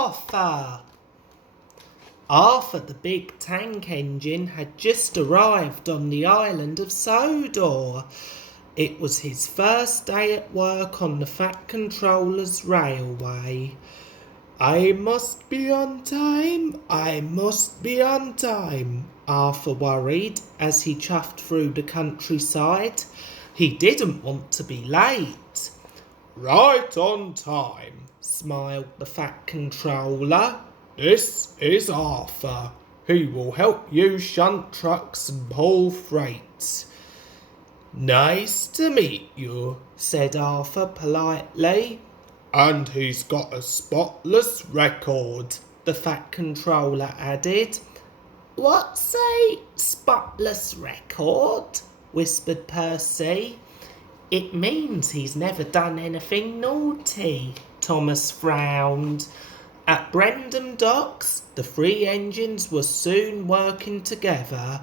Arthur! Arthur the big tank engine had just arrived on the island of Sodor. It was his first day at work on the Fat Controller's railway. I must be on time, Arthur worried as he chuffed through the countryside. He didn't want to be late. Right on time, smiled the Fat Controller. This is Arthur. He will help you shunt trucks and haul freight. Nice to meet you, said Arthur politely. And he's got a spotless record, the Fat Controller added. What's a spotless record? Whispered Percy. It means he's never done anything naughty, Thomas frowned. At Brendam Docks, the three engines were soon working together.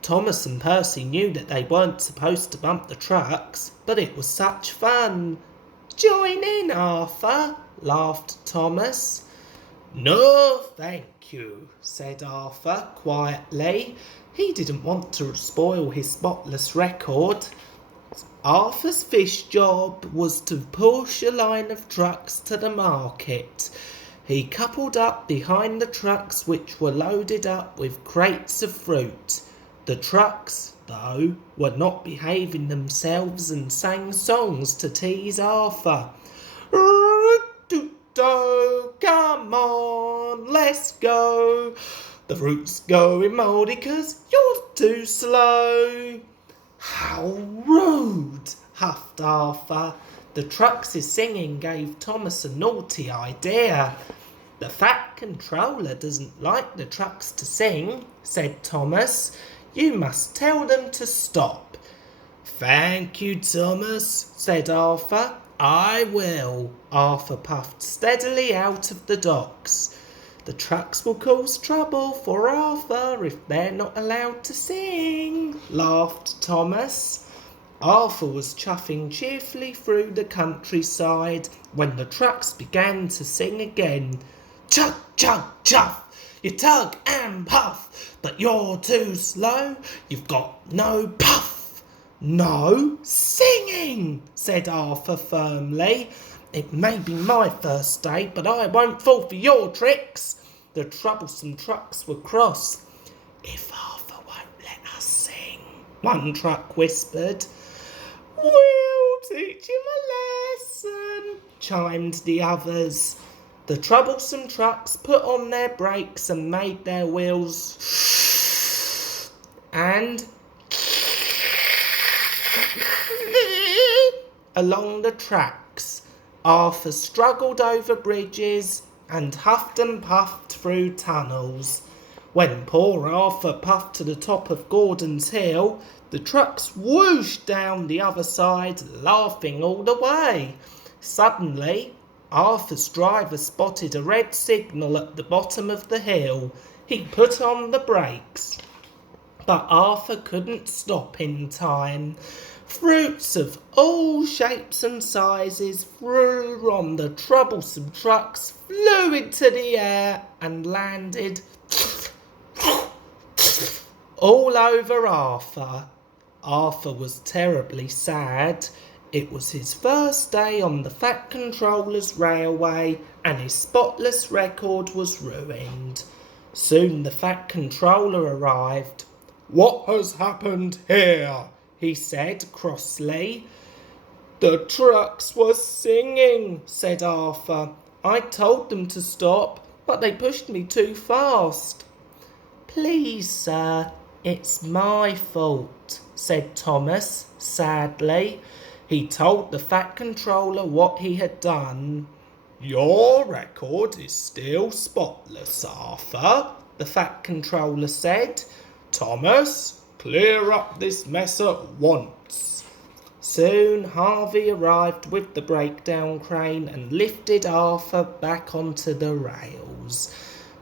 Thomas and Percy knew that they weren't supposed to bump the trucks, but it was such fun. Join in, Arthur, laughed Thomas. No, thank you, said Arthur quietly. He didn't want to spoil his spotless record. Arthur's fish job was to push a line of trucks to the market. He coupled up behind the trucks which were loaded up with crates of fruit. The trucks, though, were not behaving themselves and sang songs to tease Arthur. Come on, let's go. The fruit's going mouldy 'cause you're too slow. How rude, huffed Arthur. The trucks' singing gave Thomas a naughty idea. The Fat Controller doesn't like the trucks to sing, said Thomas. You must tell them to stop. Thank you, Thomas, said Arthur. I will. Arthur puffed steadily out of the docks. The trucks will cause trouble for Arthur if they're not allowed to sing, laughed Thomas. Arthur was chuffing cheerfully through the countryside when the trucks began to sing again. Chug, chug, chuff, you tug and puff, but you're too slow, you've got no puff. No singing, said Arthur firmly. It may be my first day, but I won't fall for your tricks. The troublesome trucks were cross. If Arthur won't let us sing, one truck whispered. We'll teach him a lesson, chimed the others. The troublesome trucks put on their brakes and made their wheels and along the tracks. Arthur struggled over bridges and huffed and puffed through tunnels. When poor Arthur puffed to the top of Gordon's Hill, the trucks whooshed down the other side, laughing all the way. Suddenly, Arthur's driver spotted a red signal at the bottom of the hill. He put on the brakes, but Arthur couldn't stop in time. Fruits of all shapes and sizes flew on the troublesome trucks, flew into the air and landed all over Arthur. Arthur was terribly sad. It was his first day on the Fat Controller's railway and his spotless record was ruined. Soon the Fat Controller arrived. What has happened here? He said crossly. The trucks were singing, said Arthur. I told them to stop, but they pushed me too fast. Please, sir, it's my fault, said Thomas sadly. He told the Fat Controller what he had done. Your record is still spotless, Arthur, the Fat Controller said. Thomas, clear up this mess at once. Soon Harvey arrived with the breakdown crane and lifted Arthur back onto the rails.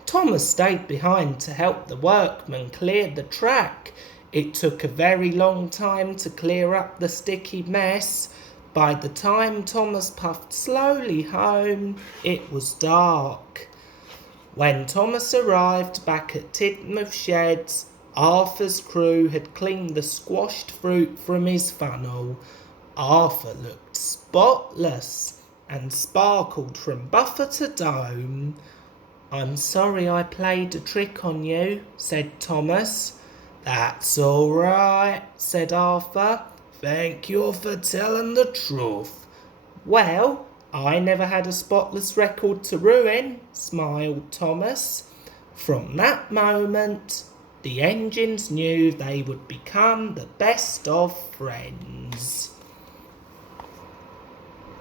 Thomas stayed behind to help the workmen clear the track. It took a very long time to clear up the sticky mess. By the time Thomas puffed slowly home, it was dark. When Thomas arrived back at Tidmouth Sheds, Arthur's crew had cleaned the squashed fruit from his funnel. Arthur looked spotless and sparkled from buffer to dome. "I'm sorry I played a trick on you," said Thomas. "That's all right," said Arthur. "Thank you for telling the truth." "Well, I never had a spotless record to ruin," smiled Thomas. From that moment, the engines knew they would become the best of friends.